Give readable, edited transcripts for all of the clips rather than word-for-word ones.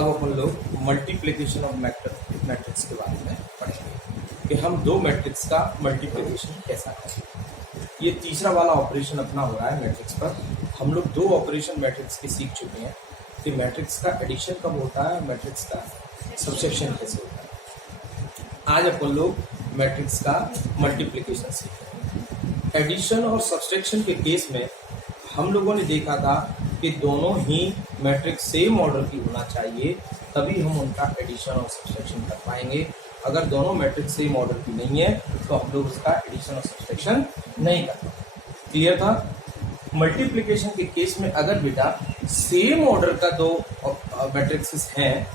अब अपन लोग multiplication of matrix के बारे में पढ़ेंगे कि हम दो मैट्रिक्स का मल्टीप्लिकेशन कैसा करें। ये तीसरा वाला ऑपरेशन अपना हो रहा है मैट्रिक्स पर। हम लोग दो ऑपरेशन मैट्रिक्स के सीख चुके हैं कि मैट्रिक्स का एडिशन कब होता है, मैट्रिक्स का सब्ट्रैक्शन कैसे होता है। आज अपन लोग मैट्रिक्स का मल्टीप्लिकेशन सीखेंगे। एडिशन और सब्ट्रैक्शन के केस में हम लोगों ने देखा था कि दोनों ही मैट्रिक्स सेम ऑर्डर की होना चाहिए, तभी हम उनका एडिशन और सब्ट्रैक्शन कर पाएंगे। अगर दोनों मैट्रिक्स सेम ऑर्डर की नहीं है तो हम लोग उसका एडिशन और सब्ट्रैक्शन नहीं कर पाएंगे। क्लियर था? मल्टीप्लिकेशन के केस में अगर बेटा सेम ऑर्डर का दो मैट्रिक्स हैं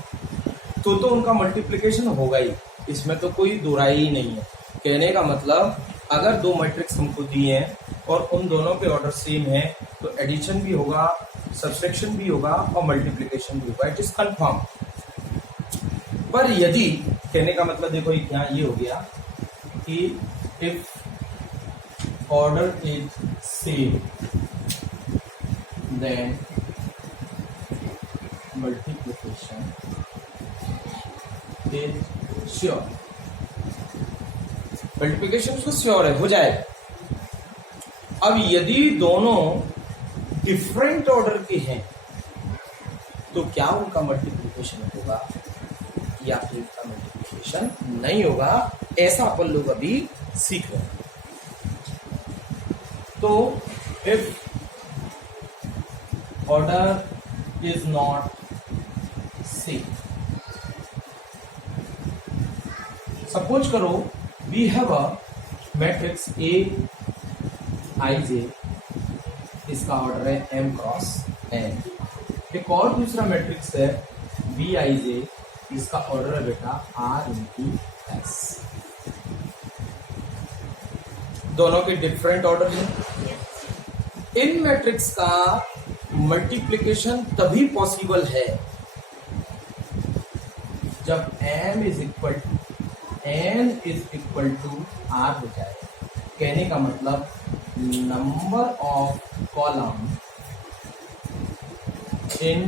तो उनका मल्टीप्लिकेशन होगा ही, इसमें तो कोई दो राय ही नहीं है। कहने का मतलब अगर दो मैट्रिक्स हमको दिए हैं और उन दोनों के ऑर्डर सेम है तो एडिशन भी होगा, सब्ट्रैक्शन भी होगा और मल्टीप्लिकेशन भी होगा, इट इज कंफर्म। पर यदि कहने का मतलब देखो यहाँ ये हो गया कि if order is same then multiplication is sure. Multiplication तो श्योर है, हो जाएगा। अब यदि दोनों डिफरेंट ऑर्डर के हैं तो क्या उनका मल्टीप्लिकेशन होगा या फिर उनका मल्टीप्लिकेशन नहीं होगा, ऐसा अपन लोग अभी सीख रहे हैं। तो if order is not same, suppose करो we have a matrix A I J, इसका ऑर्डर है m क्रॉस n। एक और दूसरा मैट्रिक्स है बी आई जे, इसका ऑर्डर है बेटा r इंटू एस। दोनों के डिफरेंट ऑर्डर हैं। इन मैट्रिक्स का मल्टीप्लिकेशन तभी पॉसिबल है जब m is equal to n is equal to r हो जाए। कहने का मतलब number of column in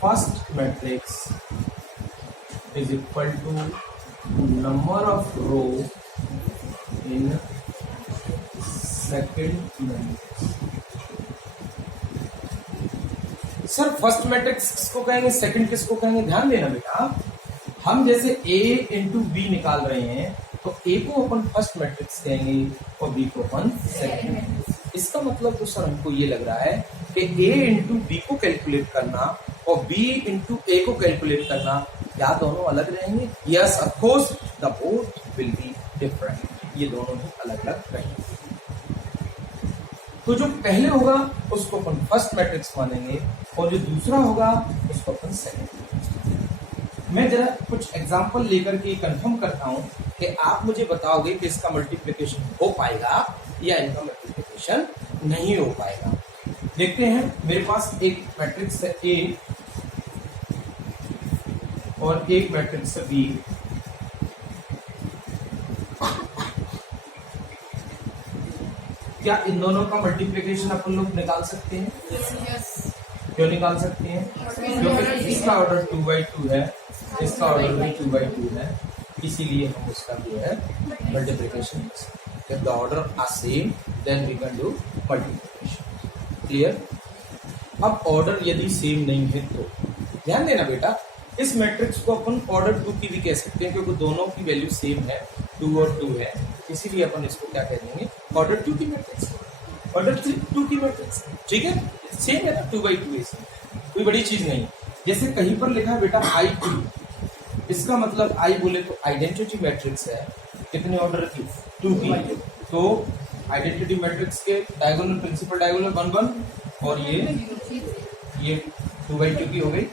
first matrix is equal to number of row in second matrix. Sir first matrix किसको कहेंगे, सेकंड किसको कहेंगे? ध्यान देना बेटा, हम जैसे a इंटू बी निकाल रहे हैं तो a को अपन फर्स्ट मैट्रिक्स कहेंगे और b को अपन सेकंड। इसका मतलब तो सर हमको ये लग रहा है कि a इंटू बी को कैलकुलेट करना और b इंटू a को कैलकुलेट करना, क्या दोनों अलग रहेंगे? Yes of course, the both will be different, ये दोनों ही अलग अलग रहेंगे। तो जो पहले होगा उसको अपन फर्स्ट मैट्रिक्स मानेंगे और जो दूसरा होगा उसको अपन सेकंड। मैं जरा कुछ एग्जांपल लेकर के कंफर्म करता हूं कि आप मुझे बताओगे कि इसका मल्टीप्लिकेशन हो पाएगा या इनका मल्टीप्लिकेशन नहीं हो पाएगा। देखते हैं, मेरे पास एक मैट्रिक्स है A और एक मैट्रिक्स है B। क्या इन दोनों का मल्टीप्लिकेशन अपन लोग निकाल सकते हैं? yes. क्यों निकाल सकते हैं? क्योंकि इसका ऑर्डर 2/2 है, इसका ऑर्डर भी 2/2 है, इसीलिए हम उसका जो है multiplication. If the order are same, then we can do multiplication. Clear? अब ऑर्डर यदि सेम नहीं है तो ध्यान देना बेटा, इस मैट्रिक्स को अपन ऑर्डर 2 की भी कह सकते हैं क्योंकि दोनों की वैल्यू सेम है, 2 और 2 है, इसीलिए अपन इसको क्या कह देंगे? ऑर्डर 2 की मैट्रिक्स, ऑर्डर 2 की मैट्रिक्स। ठीक है, सेम है ना, 2/2 है, कोई बड़ी चीज नहीं। जैसे कहीं पर लिखा है बेटा I2, इसका मतलब I बोले तो आइडेंटिटी मैट्रिक्स है, कितने ऑर्डर की? 2 की। तो आइडेंटिटी मैट्रिक्स के डायगोनल, प्रिंसिपल डायगोनल 1 1 और ये 2/2 की हो गई।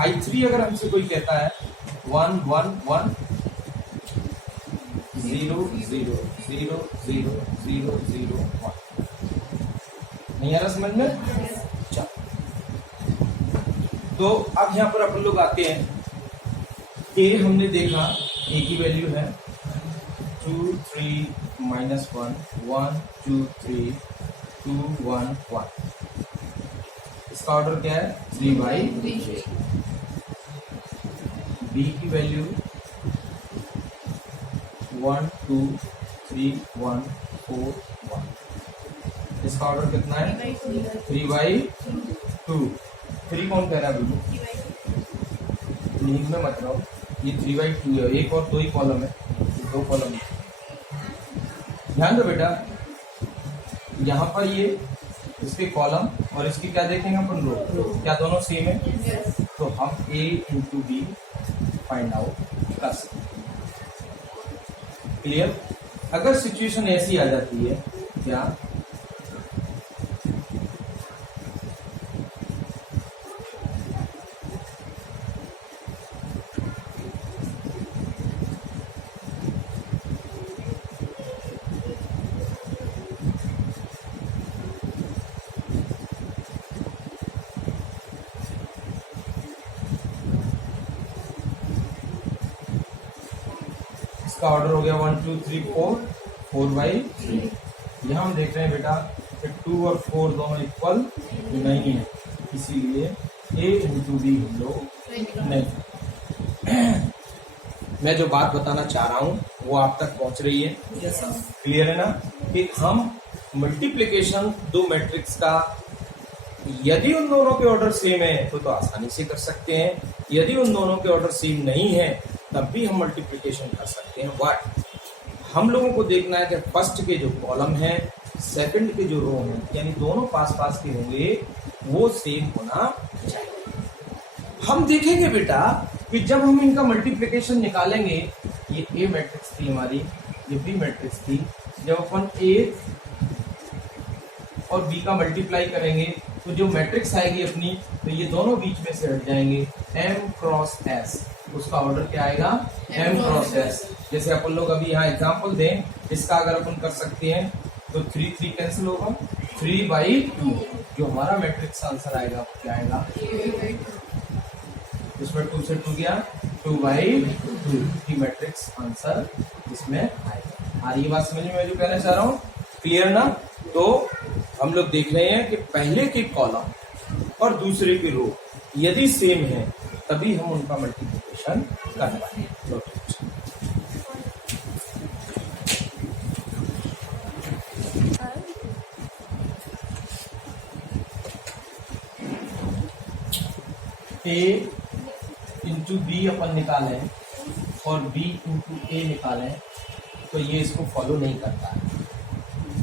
I3 अगर हमसे कोई कहता है 1 1 1 0 0 0 0 0 0 1, नहीं आ रहा समझ में? चलो, तो अब यहाँ पर अपन लोग आते हैं। A हमने देखा, A की वैल्यु है 2 3 -1 1 2 3 2 1 1। इसका ऑर्डर क्या है? 3/3। बी की वैल्यू 1 2 3 1 4 1। इसका ऑर्डर कितना है 3/2। 3 कौन कह रहा है बिल्कुल नींद में मत रहो, ये 3/2 है, एक और 2 ही कॉलम है, 2 कॉलम है। ध्यान दो बेटा, यहाँ पर ये इसके कॉलम और इसकी क्या देखेंगे अपन रो, क्या दोनों सेम है? तो हम A into B find out कर सकते हैं। क्लियर? अगर सिचुएशन ऐसी आ जाती है क्या इसका ऑर्डर हो गया 1 2 3 4 4/3। यहाँ हम देख रहे हैं बेटा कि 2 और 4 दोनों इक्वल नहीं है, इसीलिए A इंटू बी हम लोग नहीं। मैं जो बात बताना चाह रहा हूँ वो आप तक पहुंच रही है? क्लियर है ना कि हम मल्टीप्लिकेशन दो मैट्रिक्स का यदि उन दोनों के ऑर्डर सेम है तो आसानी से कर सकते हैं, यदि उन दोनों के ऑर्डर सेम नहीं है तब भी हम मल्टीप्लिकेशन कर सकते हैं। बट हम लोगों को देखना है कि फर्स्ट के जो कॉलम है सेकंड के जो रो हैं यानी दोनों पास पास के होंगे वो सेम होना चाहिए। हम देखेंगे बेटा कि जब हम इनका मल्टीप्लिकेशन निकालेंगे, ये ए मैट्रिक्स थी हमारी, ये बी मैट्रिक्स थी, जब अपन ए और बी का मल्टीप्लाई करेंगे तो जो मैट्रिक्स आएगी अपनी तो ये दोनों बीच में से हट जाएंगे, m क्रॉस s, उसका ऑर्डर क्या आएगा m क्रॉस s। जैसे अपन लोग अभी यहाँ एग्जांपल दें, इसका अगर अपन कर सकते हैं तो 3 3 कैंसिल होगा, 3/2 जो हमारा मैट्रिक्स आंसर आएगा वो क्या आएगा, इसमें 2 से 2 गया 2/2 की मैट्रिक्स आंसर इसमें आएगा। आ रही बात समझ में मैं जो कहना चाह रहा हूँ? क्लियर ना? तो हम लोग देख रहे हैं कि पहले के कॉलम और दूसरे के रो यदि सेम है तभी हम उनका मल्टीप्लिकेशन कर पाएंगे। A इंटू बी अपन निकालें और B इंटू ए निकालें तो ये इसको फॉलो नहीं करता है।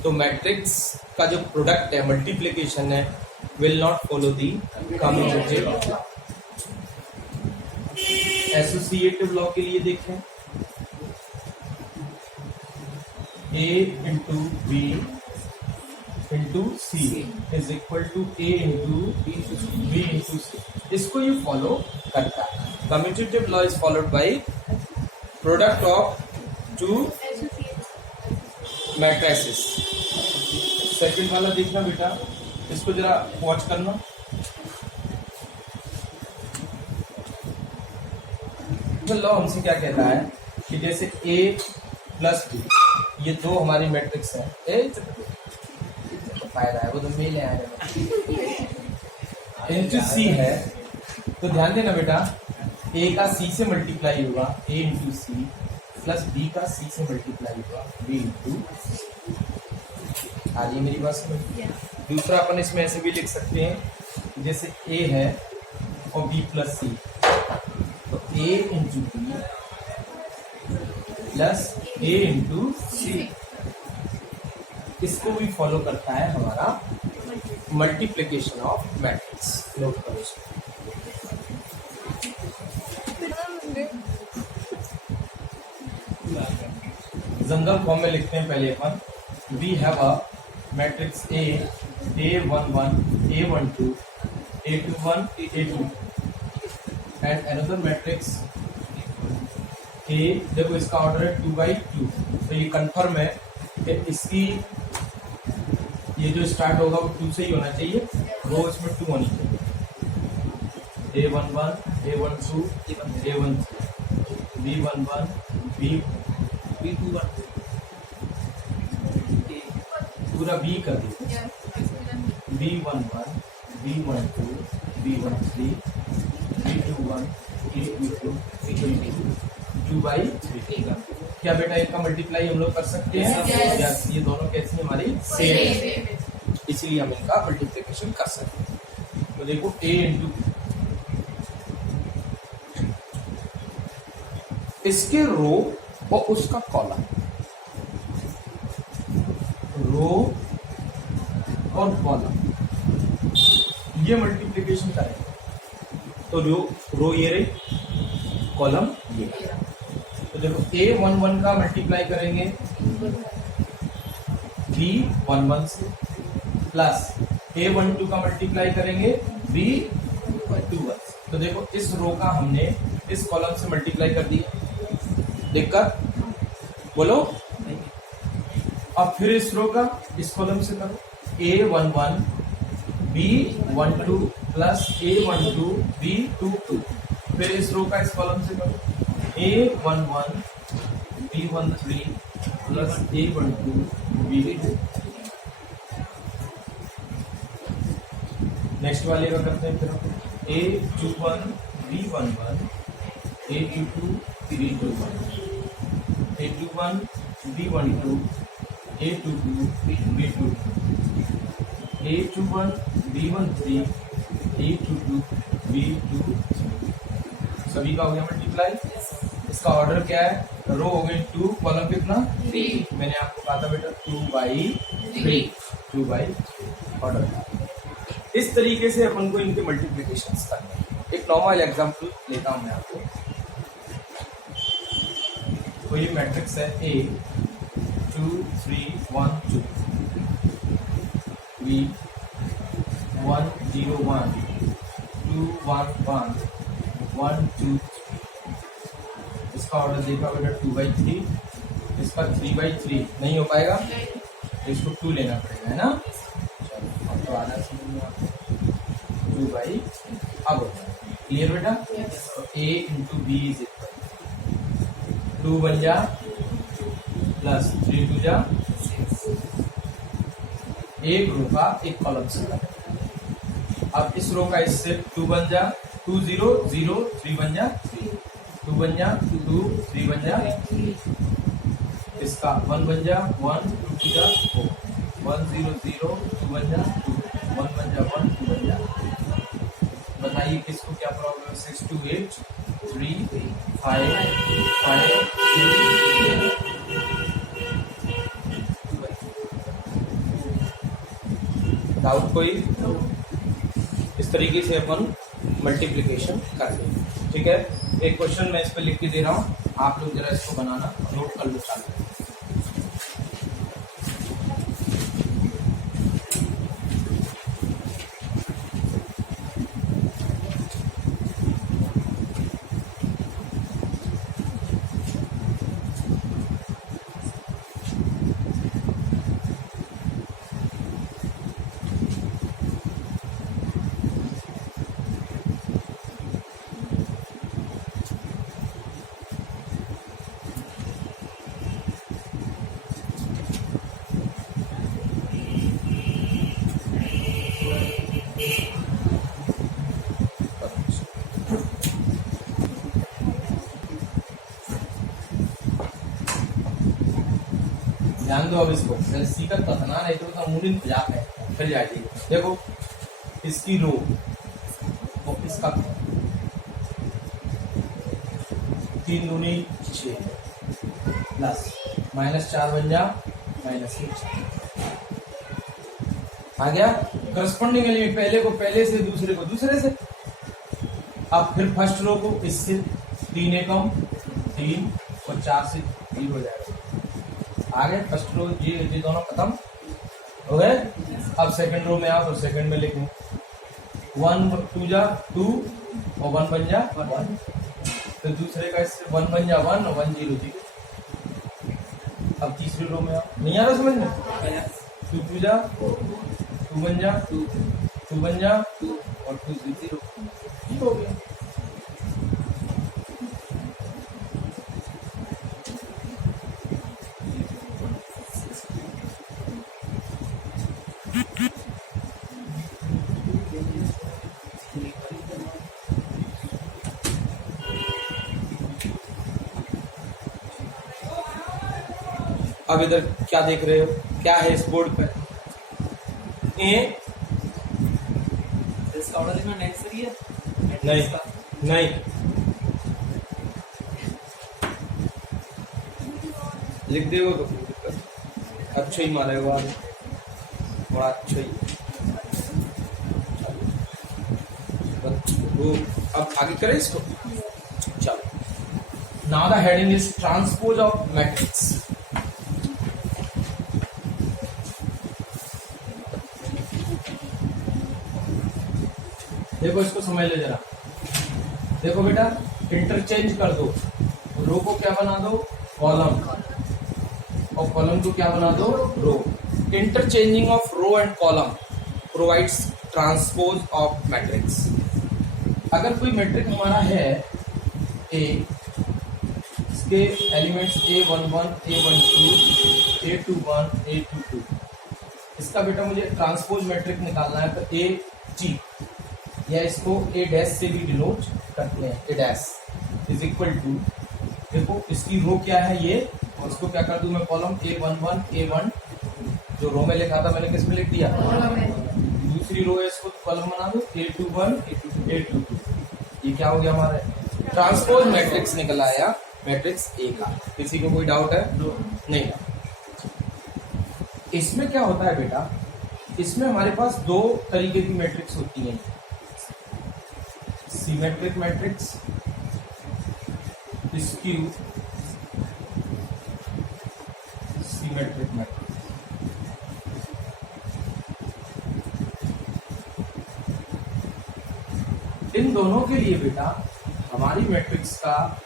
तो मैट्रिक्स का जो प्रोडक्ट है मल्टीप्लिकेशन है will not follow the commutative law. Associative law के लिए देखें, A into B into C is equal to A into B into C, इसको ये फॉलो करता है। Commutative law is followed by product of two matrices. Second वाला देखना बेटा, इसको जरा वॉच करना। तो लॉ हमसे क्या कहता है कि जैसे A प्लस बी, ये दो हमारी मैट्रिक्स है, फायदा है वो तो मेल आ इंटू सी है, तो ध्यान देना बेटा A का C से मल्टीप्लाई होगा A into C plus B का C से मल्टीप्लाई होगा B इंटू। आज ये मेरी बात समझ। दूसरा अपन इसमें ऐसे भी लिख सकते हैं जैसे A है और B प्लस सी, तो A into B plus A into C, इसको भी फॉलो करता है हमारा मल्टीप्लिकेशन ऑफ मैट्रिक्स। नोट करो इसको। जनरल फॉर्म में लिखते हैं पहले अपन, we have a matrix A11 A12 A21 A2 and another matrix A, देखो इसका ऑर्डर है 2/2, तो ये कंफर्म है कि इसकी ये जो स्टार्ट होगा वो 2 से ही होना चाहिए, रो इसमें 2 होनी चाहिए। A11 A12 A13 B11 B21 पूरा B कर दीजिए, B11 B12 B13 B21 two by three. क्या बेटा इनका मल्टीप्लाई हम लोग कर सकते हैं? यस, ये दोनों कैसी हमारी सेम, इसीलिए हम इनका मल्टीप्लिकेशन कर सकते हैं। तो देखो a इंटू इसके रो और उसका कॉलम, रो और कॉलम ये मल्टीप्लिकेशन करेंगे तो रो ये रही, कॉलम ये। तो देखो a11 का मल्टीप्लाई करेंगे b11 से, प्लस a12 का मल्टीप्लाई करेंगे b21 से। तो देखो इस रो का हमने इस कॉलम से मल्टीप्लाई कर दिया, दिक्कत बोलो। अब फिर इस रो का इस कॉलम से करो, a11 b12 plus a12 b22। फिर इस रो का इस कॉलम से करो, a11 b13 plus a12 b22। Next वाले का करते हैं फिर a21 b11 a22 b21 a21 b12 a22 b22 a21 b13 a22 b22। सभी का हो गया मल्टीप्लाई। इसका ऑर्डर क्या है? रो हो गई 2, कॉलम कितना 3। मैंने आपको कहा था बेटा 2/3 ऑर्डर। इस तरीके से अपन को इनके मल्टीप्लिकेशंस करने हैं। एक नॉर्मल एग्जांपल लेता हूं मैं आपको। तो ये मैट्रिक्स है A 2 3 1 2 B 1 0 1 2 1 1 1 2। इसका ऑर्डर देखा बेटा 2/3। इसका 3/3 नहीं हो पाएगा तो इसको 2 लेना पड़ेगा, है ना। चलो अब तो आना समझ आपको 2/3 अब हो जाएगा। क्लियर बेटा? तो A into B is equal 2 बन जा प्लस 3 2 जा, एक रो का एक कॉलम से। अब इस रो का इससे 2 बन जा, 2 0 0 3 बन जा 2 बन जा 2 3 बन जा, इसका 1 बन जा 1 2 2 जा 4 1 0 0 2 बन जा 2 1 बन जा 1 2 बन जा। बताइए किसको क्या प्रॉब्लम है? 6 2 8 3 5 5 2 डाउट कोई? इस तरीके से अपन मल्टीप्लिकेशन करते हैं। ठीक है, एक क्वेश्चन मैं इस पे लिख के दे रहा हूँ, आप लोग जरा इसको बनाना नोट कर लो साथ। ध्यान दो अब इसको, सीखत पतना नहीं तो मुड़ी मजाक है, फिर जाएगी। देखो इसकी रो और इसका 3 दूनी 6 प्लस -4 बन जा -1 आ गया। करस्पॉन्डिंग एलिमेंट पहले को पहले से, दूसरे को दूसरे से। अब फिर फर्स्ट रो को इससे 3 एकम 3 और 4 से 3 हो जाएगा। आगे फर्स्ट रो ये दोनों खत्म हो गए। अब सेकंड रो में आप और सेकंड में लिखें 1 2 जा 2 और 1 बन जा 1। तो दूसरे का इससे 1 बन जा 1 और 1 0। ठीक है, अब तीसरी रो में आप नहीं आ रहा समझ में? 2 2 जा 2 बन जा 2 बन जा 2 और 2 0। ठीक हो गया। अब इधर क्या देख रहे हो, क्या है इस बोर्ड पर? ए इसका ऑर्डर लिखना नेसेसरी है? नहीं नहीं, लिख देगा तो कोई दिक्कत नहीं। अच्छा ही मारेगा आगे, बड़ा अच्छा ही। वो अब आगे करें इसको, चलो। Now the heading is transpose of matrix. देखो इसको समझ ले जरा। देखो बेटा, इंटरचेंज कर दो, रो को क्या बना दो, कॉलम, और कॉलम को क्या बना दो, row. Interchanging of row and column provides transpose of matrix. अगर कोई मैट्रिक हमारा है ए, इसके elements A11, A12, A21, A22, इसका बेटा मुझे ट्रांसपोज मैट्रिक निकालना है, तो ए जी या इसको ए डैश से भी डिनोट करते हैं, ए डैश इज इक्वल टू, देखो इसकी रो क्या है ये, और उसको क्या कर दूं मैं, कॉलम A11, A1 जो रो में लिखा था मैंने किस में लिख दिया, दूसरी रो है इसको कॉलम बना दो A21, A22। ये क्या हो गया हमारा ट्रांसपोज मैट्रिक्स निकल आया, मैट्रिक्स ए का। किसी को कोई डाउट है? नहीं। इसमें क्या होता है बेटा, इसमें हमारे पास दो तरीके की मैट्रिक्स होती हैं, symmetric matrix, skew symmetric matrix. इन दोनों के लिए बेटा हमारी मैट्रिक्स का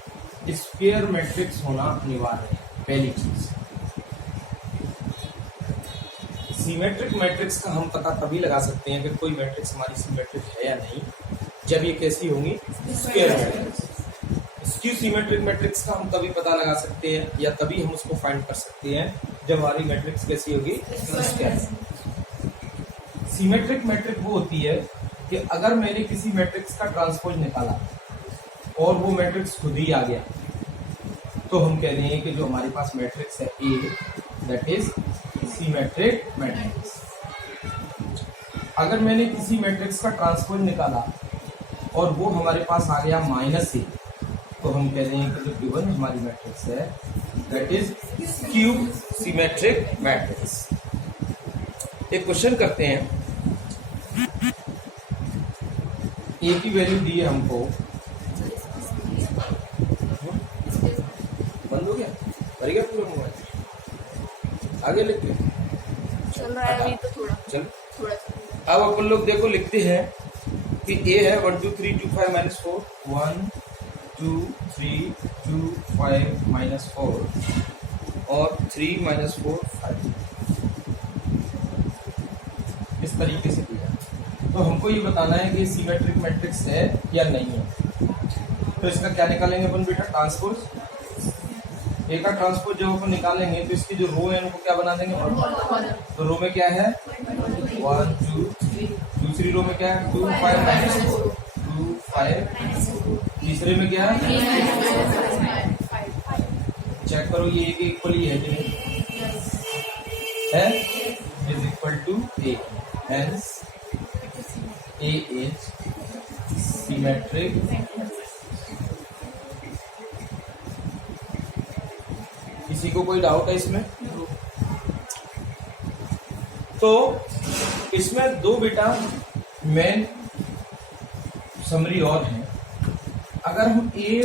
स्क्वायर मैट्रिक्स होना अनिवार्य है, पहली चीज। सिमेट्रिक मैट्रिक्स का हम पता तभी लगा सकते हैं कि कोई मैट्रिक्स हमारी सिमेट्रिक है या नहीं, जब ये कैसी होंगी, square matrix. Skew symmetric matrix का हम तभी पता लगा सकते हैं या तभी हम उसको फाइंड कर सकते हैं जब हमारी मैट्रिक्स कैसी होगी, स्क्वायर। सिमेट्रिक मैट्रिक वो होती है कि अगर मैंने किसी मैट्रिक्स का ट्रांसपोज निकाला और वो मैट्रिक्स खुद ही आ गया, तो हम कह रहे हैं कि जो हमारे पास मैट्रिक्स है ए, दैट इज सिमेट्रिक मैट्रिक्स। अगर मैंने किसी मैट्रिक्स का ट्रांसपोज निकाला और वो हमारे पास आ गया -a, तो हम कह रहे हैं कि जो गिवन हमारी मैट्रिक्स है that is skew symmetric matrix. एक क्वेश्चन करते हैं, ए की वैल्यू दी है हमको, बंद हो गया, भर गया पूरा मोबाइल, आगे लिख के चल रहा है अभी तो चल। थोड़ा अब अपन लोग देखो लिखते हैं कि ए है 1 2 3 2 5 -4, 1 2 3 2 5 -4 और 3 -4 5, इस तरीके से दिया। तो हमको ये बताना है कि सिमेट्रिक मैट्रिक्स है या नहीं है। तो इसका क्या निकालेंगे अपन बेटा, ट्रांसपोज। ए का ट्रांसपोज जब अपन निकालेंगे तो इसकी जो रो है उनको क्या बना देंगे, तो रो में क्या है 1 2 3, दूसरी रो में क्या है 2 5 -4 2 5, तीसरे में क्या है, चेक करो ये एक इक्वली है कि है, is equal to A, hence A is symmetric. किसी को कोई डाउट है इसमें? तो इसमें दो बेटा मेन समरी और हैं। अगर हम a